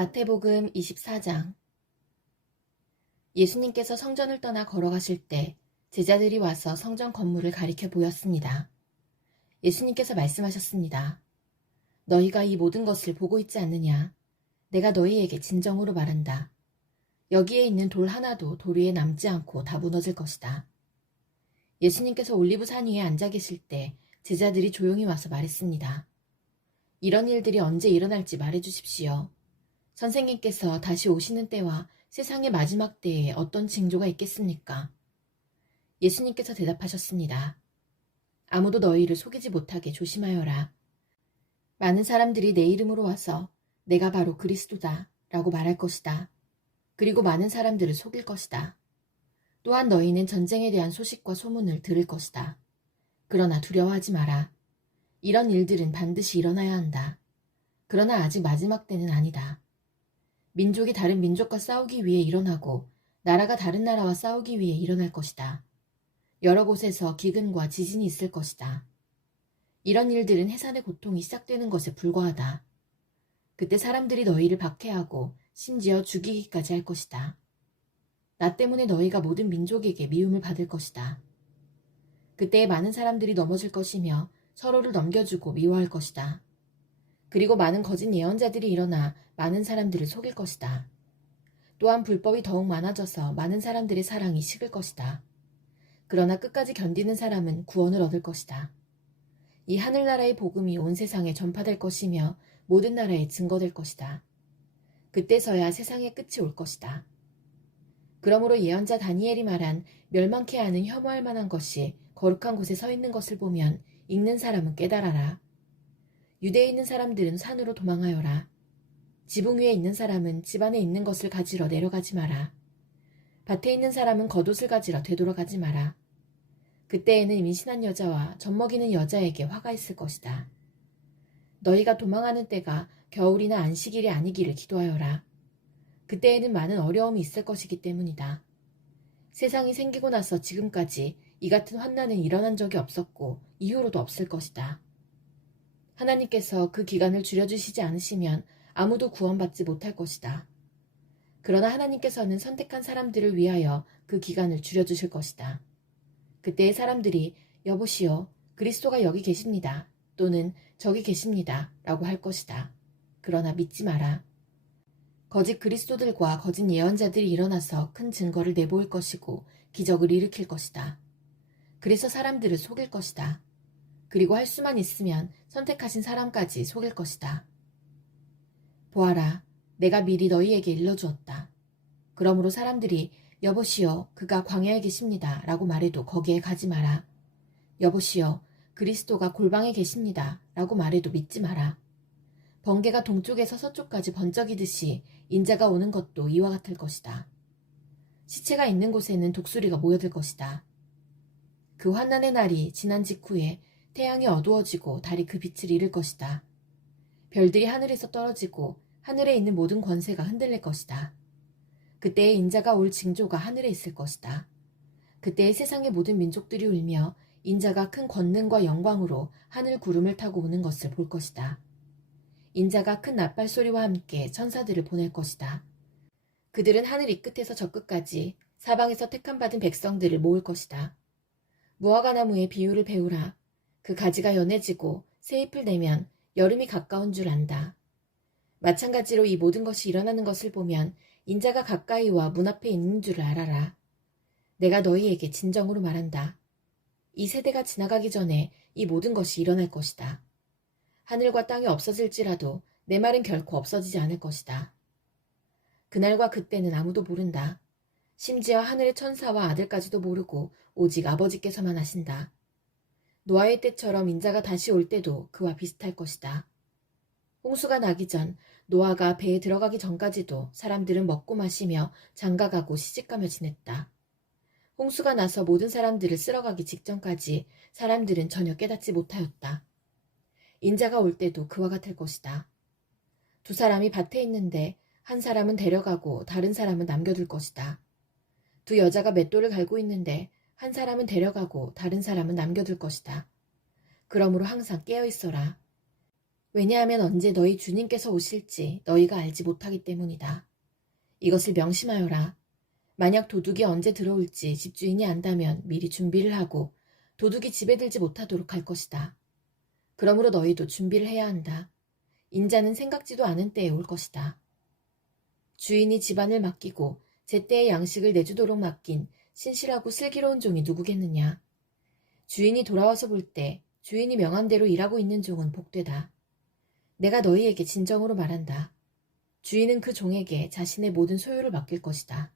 마태복음 24장. 예수님께서 성전을 떠나 걸어가실 때 제자들이 와서 성전 건물을 가리켜 보였습니다. 예수님께서 말씀하셨습니다. 너희가 이 모든 것을 보고 있지 않느냐? 내가 너희에게 진정으로 말한다. 여기에 있는 돌 하나도 돌 위에 남지 않고 다 무너질 것이다. 예수님께서 올리브산 위에 앉아 계실 때 제자들이 조용히 와서 말했습니다. 이런 일들이 언제 일어날지 말해주십시오. 선생님께서 다시 오시는 때와 세상의 마지막 때에 어떤 징조가 있겠습니까? 예수님께서 대답하셨습니다. 아무도 너희를 속이지 못하게 조심하여라. 많은 사람들이 내 이름으로 와서 내가 바로 그리스도다 라고 말할 것이다. 그리고 많은 사람들을 속일 것이다. 또한 너희는 전쟁에 대한 소식과 소문을 들을 것이다. 그러나 두려워하지 마라. 이런 일들은 반드시 일어나야 한다. 그러나 아직 마지막 때는 아니다. 민족이 다른 민족과 싸우기 위해 일어나고 나라가 다른 나라와 싸우기 위해 일어날 것이다. 여러 곳에서 기근과 지진이 있을 것이다. 이런 일들은 해산의 고통이 시작되는 것에 불과하다. 그때 사람들이 너희를 박해하고 심지어 죽이기까지 할 것이다. 나 때문에 너희가 모든 민족에게 미움을 받을 것이다. 그때에 많은 사람들이 넘어질 것이며 서로를 넘겨주고 미워할 것이다. 그리고 많은 거짓 예언자들이 일어나 많은 사람들을 속일 것이다. 또한 불법이 더욱 많아져서 많은 사람들의 사랑이 식을 것이다. 그러나 끝까지 견디는 사람은 구원을 얻을 것이다. 이 하늘나라의 복음이 온 세상에 전파될 것이며 모든 나라에 증거될 것이다. 그때서야 세상의 끝이 올 것이다. 그러므로 예언자 다니엘이 말한 멸망케 하는 혐오할 만한 것이 거룩한 곳에 서 있는 것을 보면 읽는 사람은 깨달아라. 유대에 있는 사람들은 산으로 도망하여라. 지붕 위에 있는 사람은 집 안에 있는 것을 가지러 내려가지 마라. 밭에 있는 사람은 겉옷을 가지러 되돌아가지 마라. 그때에는 임신한 여자와 젖먹이는 여자에게 화가 있을 것이다. 너희가 도망하는 때가 겨울이나 안식일이 아니기를 기도하여라. 그때에는 많은 어려움이 있을 것이기 때문이다. 세상이 생기고 나서 지금까지 이 같은 환난은 일어난 적이 없었고 이후로도 없을 것이다. 하나님께서 그 기간을 줄여주시지 않으시면 아무도 구원받지 못할 것이다. 그러나 하나님께서는 선택한 사람들을 위하여 그 기간을 줄여주실 것이다. 그때의 사람들이 여보시오, 그리스도가 여기 계십니다. 또는 저기 계십니다. 라고 할 것이다. 그러나 믿지 마라. 거짓 그리스도들과 거짓 예언자들이 일어나서 큰 증거를 내보일 것이고 기적을 일으킬 것이다. 그래서 사람들을 속일 것이다. 그리고 할 수만 있으면 선택하신 사람까지 속일 것이다. 보아라, 내가 미리 너희에게 일러주었다. 그러므로 사람들이 여보시오, 그가 광야에 계십니다. 라고 말해도 거기에 가지 마라. 여보시오, 그리스도가 골방에 계십니다. 라고 말해도 믿지 마라. 번개가 동쪽에서 서쪽까지 번쩍이듯이 인자가 오는 것도 이와 같을 것이다. 시체가 있는 곳에는 독수리가 모여들 것이다. 그 환난의 날이 지난 직후에 태양이 어두워지고 달이 그 빛을 잃을 것이다. 별들이 하늘에서 떨어지고 하늘에 있는 모든 권세가 흔들릴 것이다. 그때의 인자가 올 징조가 하늘에 있을 것이다. 그때의 세상의 모든 민족들이 울며 인자가 큰 권능과 영광으로 하늘 구름을 타고 오는 것을 볼 것이다. 인자가 큰 나팔 소리와 함께 천사들을 보낼 것이다. 그들은 하늘 이 끝에서 저 끝까지 사방에서 택함받은 백성들을 모을 것이다. 무화과나무의 비유를 배우라. 그 가지가 연해지고 새 잎을 내면 여름이 가까운 줄 안다. 마찬가지로 이 모든 것이 일어나는 것을 보면 인자가 가까이와 문 앞에 있는 줄을 알아라. 내가 너희에게 진정으로 말한다. 이 세대가 지나가기 전에 이 모든 것이 일어날 것이다. 하늘과 땅이 없어질지라도 내 말은 결코 없어지지 않을 것이다. 그날과 그때는 아무도 모른다. 심지어 하늘의 천사와 아들까지도 모르고 오직 아버지께서만 아신다. 노아의 때처럼 인자가 다시 올 때도 그와 비슷할 것이다. 홍수가 나기 전 노아가 배에 들어가기 전까지도 사람들은 먹고 마시며 장가가고 시집가며 지냈다. 홍수가 나서 모든 사람들을 쓸어가기 직전까지 사람들은 전혀 깨닫지 못하였다. 인자가 올 때도 그와 같을 것이다. 두 사람이 밭에 있는데 한 사람은 데려가고 다른 사람은 남겨둘 것이다. 두 여자가 맷돌을 갈고 있는데 한 사람은 데려가고 다른 사람은 남겨둘 것이다. 그러므로 항상 깨어 있어라. 왜냐하면 언제 너희 주님께서 오실지 너희가 알지 못하기 때문이다. 이것을 명심하여라. 만약 도둑이 언제 들어올지 집주인이 안다면 미리 준비를 하고 도둑이 집에 들지 못하도록 할 것이다. 그러므로 너희도 준비를 해야 한다. 인자는 생각지도 않은 때에 올 것이다. 주인이 집안을 맡기고 제때의 양식을 내주도록 맡긴 신실하고 슬기로운 종이 누구겠느냐. 주인이 돌아와서 볼 때 주인이 명한 대로 일하고 있는 종은 복되다. 내가 너희에게 진정으로 말한다. 주인은 그 종에게 자신의 모든 소유를 맡길 것이다.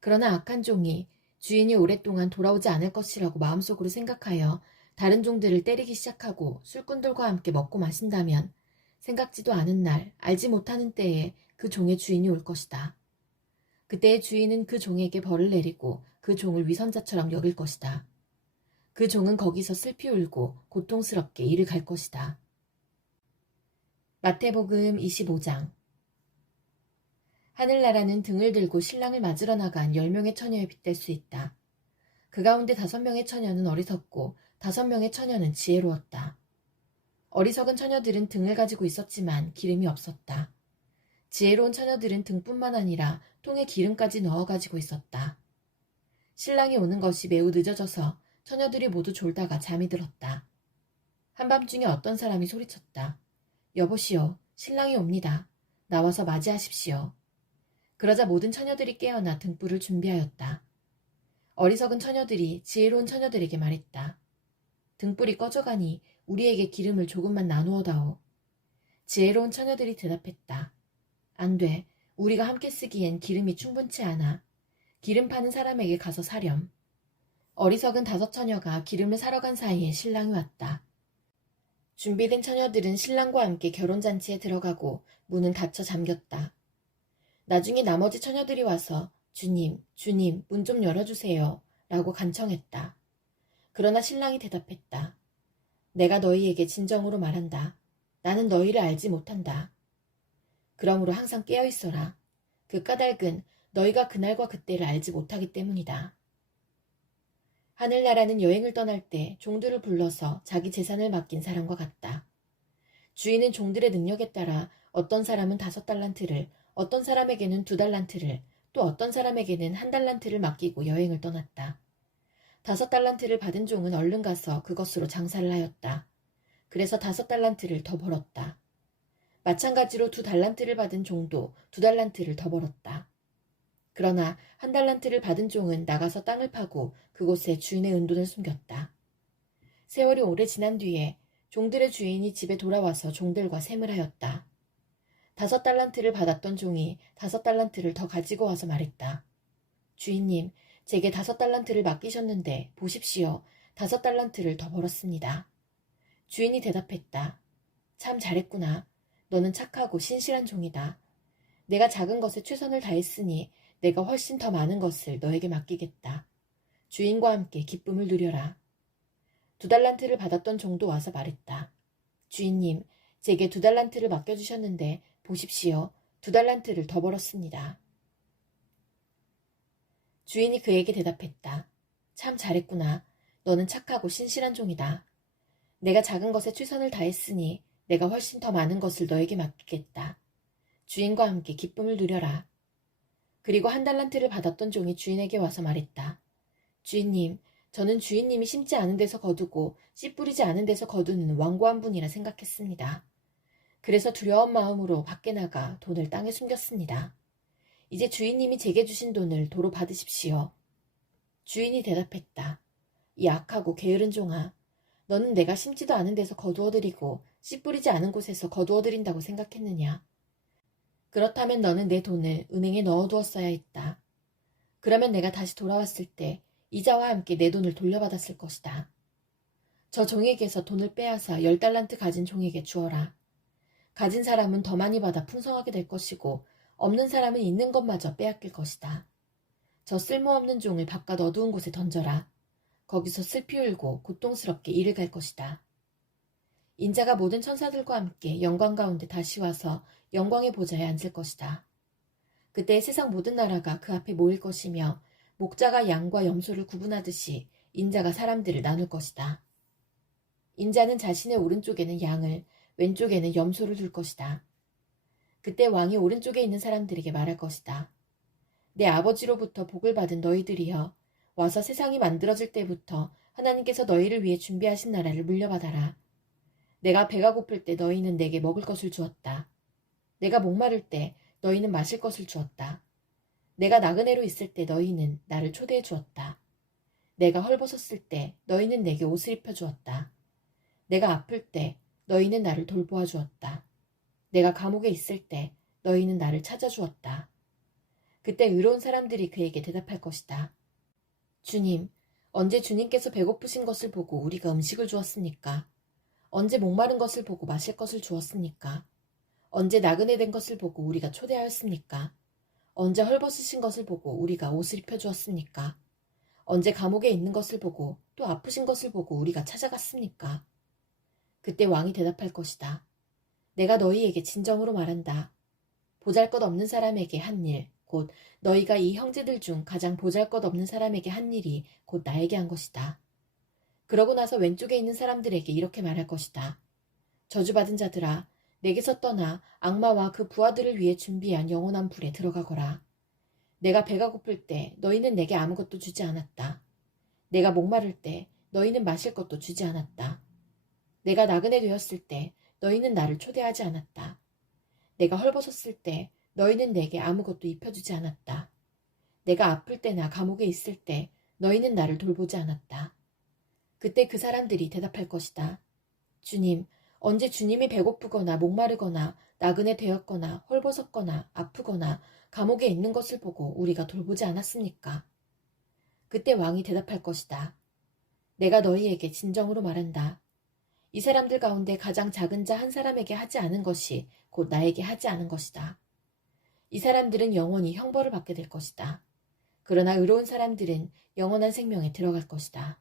그러나 악한 종이 주인이 오랫동안 돌아오지 않을 것이라고 마음속으로 생각하여 다른 종들을 때리기 시작하고 술꾼들과 함께 먹고 마신다면 생각지도 않은 날, 알지 못하는 때에 그 종의 주인이 올 것이다. 그때의 주인은 그 종에게 벌을 내리고 그 종을 위선자처럼 여길 것이다. 그 종은 거기서 슬피 울고 고통스럽게 이를 갈 것이다. 마태복음 25장. 하늘나라는 등을 들고 신랑을 맞으러 나간 10명의 처녀에 빗댈 수 있다. 그 가운데 5명의 처녀는 어리석고 5명의 처녀는 지혜로웠다. 어리석은 처녀들은 등을 가지고 있었지만 기름이 없었다. 지혜로운 처녀들은 등뿐만 아니라 통에 기름까지 넣어 가지고 있었다. 신랑이 오는 것이 매우 늦어져서 처녀들이 모두 졸다가 잠이 들었다. 한밤중에 어떤 사람이 소리쳤다. 여보시오, 신랑이 옵니다. 나와서 맞이하십시오. 그러자 모든 처녀들이 깨어나 등불을 준비하였다. 어리석은 처녀들이 지혜로운 처녀들에게 말했다. 등불이 꺼져가니 우리에게 기름을 조금만 나누어 다오. 지혜로운 처녀들이 대답했다. 안 돼. 우리가 함께 쓰기엔 기름이 충분치 않아. 기름 파는 사람에게 가서 사렴. 어리석은 5처녀가 기름을 사러 간 사이에 신랑이 왔다. 준비된 처녀들은 신랑과 함께 결혼잔치에 들어가고 문은 닫혀 잠겼다. 나중에 나머지 처녀들이 와서 주님, 주님, 문 좀 열어주세요 라고 간청했다. 그러나 신랑이 대답했다. 내가 너희에게 진정으로 말한다. 나는 너희를 알지 못한다. 그러므로 항상 깨어있어라. 그 까닭은 너희가 그날과 그때를 알지 못하기 때문이다. 하늘나라는 여행을 떠날 때 종들을 불러서 자기 재산을 맡긴 사람과 같다. 주인은 종들의 능력에 따라 어떤 사람은 5달란트를, 어떤 사람에게는 2달란트를, 또 어떤 사람에게는 1달란트를 맡기고 여행을 떠났다. 5달란트를 받은 종은 얼른 가서 그것으로 장사를 하였다. 그래서 5달란트를 더 벌었다. 마찬가지로 2달란트를 받은 종도 2달란트를 더 벌었다. 그러나 1달란트를 받은 종은 나가서 땅을 파고 그곳에 주인의 은돈을 숨겼다. 세월이 오래 지난 뒤에 종들의 주인이 집에 돌아와서 종들과 셈을 하였다. 5달란트를 받았던 종이 5달란트를 더 가지고 와서 말했다. 주인님, 제게 5달란트를 맡기셨는데 보십시오. 5달란트를 더 벌었습니다. 주인이 대답했다. 참 잘했구나. 너는 착하고 신실한 종이다. 내가 작은 것에 최선을 다했으니 내가 훨씬 더 많은 것을 너에게 맡기겠다. 주인과 함께 기쁨을 누려라. 2달란트를 받았던 종도 와서 말했다. 주인님, 제게 2달란트를 맡겨주셨는데 보십시오. 2달란트를 더 벌었습니다. 주인이 그에게 대답했다. 참 잘했구나. 너는 착하고 신실한 종이다. 내가 작은 것에 최선을 다했으니 내가 훨씬 더 많은 것을 너에게 맡기겠다. 주인과 함께 기쁨을 누려라. 그리고 1달란트를 받았던 종이 주인에게 와서 말했다. 주인님, 저는 주인님이 심지 않은 데서 거두고 씨 뿌리지 않은 데서 거두는 완고한 분이라 생각했습니다. 그래서 두려운 마음으로 밖에 나가 돈을 땅에 숨겼습니다. 이제 주인님이 제게 주신 돈을 도로 받으십시오. 주인이 대답했다. 이 악하고 게으른 종아, 너는 내가 심지도 않은 데서 거두어들이고 씨 뿌리지 않은 곳에서 거두어들인다고 생각했느냐? 그렇다면 너는 내 돈을 은행에 넣어두었어야 했다. 그러면 내가 다시 돌아왔을 때 이자와 함께 내 돈을 돌려받았을 것이다. 저 종에게서 돈을 빼앗아 10달란트 가진 종에게 주어라. 가진 사람은 더 많이 받아 풍성하게 될 것이고 없는 사람은 있는 것마저 빼앗길 것이다. 저 쓸모없는 종을 바깥 어두운 곳에 던져라. 거기서 슬피 울고 고통스럽게 이를 갈 것이다. 인자가 모든 천사들과 함께 영광 가운데 다시 와서 영광의 보좌에 앉을 것이다. 그때 세상 모든 나라가 그 앞에 모일 것이며 목자가 양과 염소를 구분하듯이 인자가 사람들을 나눌 것이다. 인자는 자신의 오른쪽에는 양을, 왼쪽에는 염소를 둘 것이다. 그때 왕이 오른쪽에 있는 사람들에게 말할 것이다. 내 아버지로부터 복을 받은 너희들이여, 와서 세상이 만들어질 때부터 하나님께서 너희를 위해 준비하신 나라를 물려받아라. 내가 배가 고플 때 너희는 내게 먹을 것을 주었다. 내가 목마를 때 너희는 마실 것을 주었다. 내가 나그네로 있을 때 너희는 나를 초대해 주었다. 내가 헐벗었을 때 너희는 내게 옷을 입혀 주었다. 내가 아플 때 너희는 나를 돌보아 주었다. 내가 감옥에 있을 때 너희는 나를 찾아주었다. 그때 의로운 사람들이 그에게 대답할 것이다. 주님, 언제 주님께서 배고프신 것을 보고 우리가 음식을 주었습니까? 언제 목마른 것을 보고 마실 것을 주었습니까? 언제 나그네 된 것을 보고 우리가 초대하였습니까? 언제 헐벗으신 것을 보고 우리가 옷을 입혀주었습니까? 언제 감옥에 있는 것을 보고 또 아프신 것을 보고 우리가 찾아갔습니까? 그때 왕이 대답할 것이다. 내가 너희에게 진정으로 말한다. 보잘것없는 사람에게 한 일, 곧 너희가 이 형제들 중 가장 보잘것없는 사람에게 한 일이 곧 나에게 한 것이다. 그러고 나서 왼쪽에 있는 사람들에게 이렇게 말할 것이다. 저주받은 자들아, 내게서 떠나 악마와 그 부하들을 위해 준비한 영원한 불에 들어가거라. 내가 배가 고플 때 너희는 내게 아무것도 주지 않았다. 내가 목마를 때 너희는 마실 것도 주지 않았다. 내가 나그네 되었을 때 너희는 나를 초대하지 않았다. 내가 헐벗었을 때 너희는 내게 아무것도 입혀주지 않았다. 내가 아플 때나 감옥에 있을 때 너희는 나를 돌보지 않았다. 그때 그 사람들이 대답할 것이다. 주님, 언제 주님이 배고프거나 목마르거나 나그네 되었거나 헐벗었거나 아프거나 감옥에 있는 것을 보고 우리가 돌보지 않았습니까? 그때 왕이 대답할 것이다. 내가 너희에게 진정으로 말한다. 이 사람들 가운데 가장 작은 자 한 사람에게 하지 않은 것이 곧 나에게 하지 않은 것이다. 이 사람들은 영원히 형벌을 받게 될 것이다. 그러나 의로운 사람들은 영원한 생명에 들어갈 것이다.